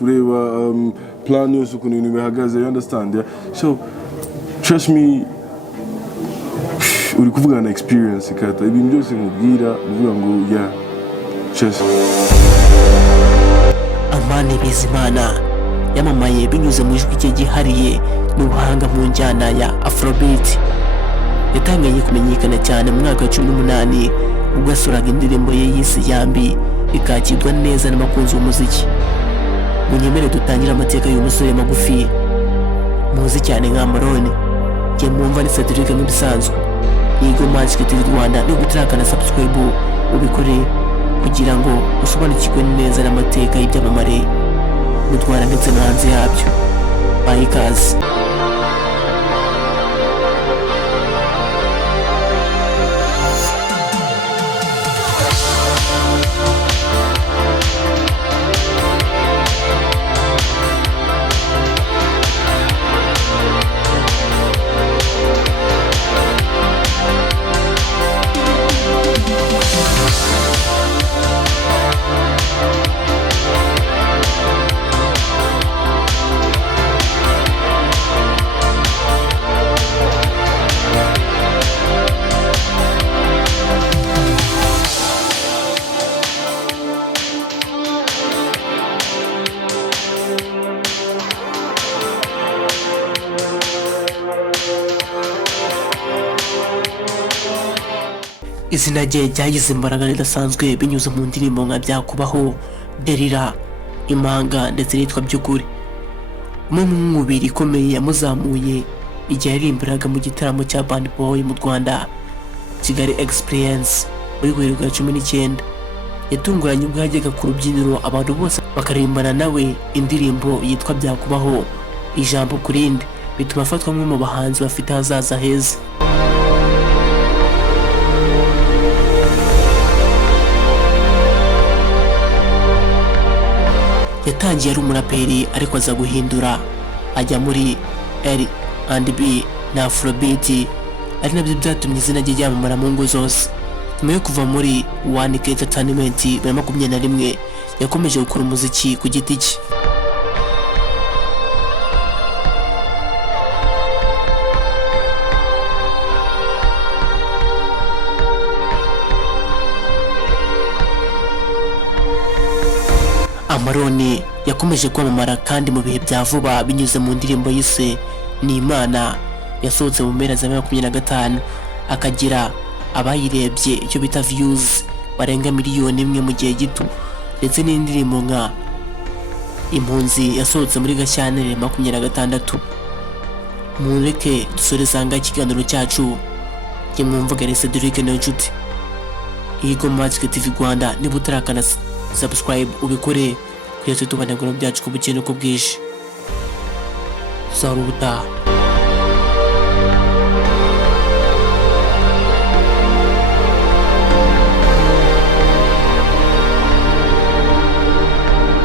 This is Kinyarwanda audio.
kureba plan yose ukuntu ibintu bihagaze, you understand, yeah? So trust me, uri kuvugana na experience kata ibintu byose nkubwira uvuga ngo yeah, just Amani Bizimana yamamaye binyuze mu ijwi rye gihariye n'ubuhanga mu njyana ya Afrobeat. Yatangiye kumenyekana cyane mu mwaka wa 2018 ubwo asuraga indirimbo ye yise Yambi ikakirwa neza n'abakunzi b'umuziki. Munyemere dutangira amateka y'umusore magufi muzi cyane nka Amaloni. Nge mwumva ni Cedric nk'ibisanzwe. Yigo Magic TV Rwanda ni gutraka na subscribe ubikore kugira ngo usobanukirwe neza n'amateka y'ibyamamare mu Rwanda ndetse no hanze yabyo. Bayikazi. Izina rye ryagize imbaraga ridasanzwe binyuze mu ndirimbo nka Byakubaho, Derira, Imanga ndetse n'itwa Byukuri. Umwe mu mubiri ikomeye yamuzamuye igihe yaririmbiraga mu gitaramo cya Band Boy mu Rwanda, Kigali Experience muri 2019. Yatunguranye ubwo yajyaga ku rubyiniro abantu bose bakaririmbana nawe indirimbo yitwa Byakubaho ijambo kurindi, bituma afatwa nk'umwe mu bahanzi bafite ahazaza heza. Yatangiye ari umuraperi ariko aza guhindura ajya muri R&B na Afrobeat, ari nabyo byatumye izina rye ryamamara mu ngo zose. Nyuma yo kuva muri 1K Entertainment 2021 yakomeje gukora umuziki ku giti cye. Amaloni yakomeje kwamamara kandi mu bihe bya vuba binyuze mu ndirimbo yise Ni Imana yasohotse mu mpera za 2025, akagira abayirebye icyo bita views barenga miliyoni imwe mu gihe gito, ndetse n'indirimbo nka Impunzi yasohotse muri Gashyantare 2026. Mureke dusorezanga ikiganiro cyacu. Nge mwumvaga ni Cedric n'inshuti. Yigo Magic TV Rwanda niba utarakana subscribe ubikore kugira ngo tubane byacu ku bukene ko bwije. Zaruta.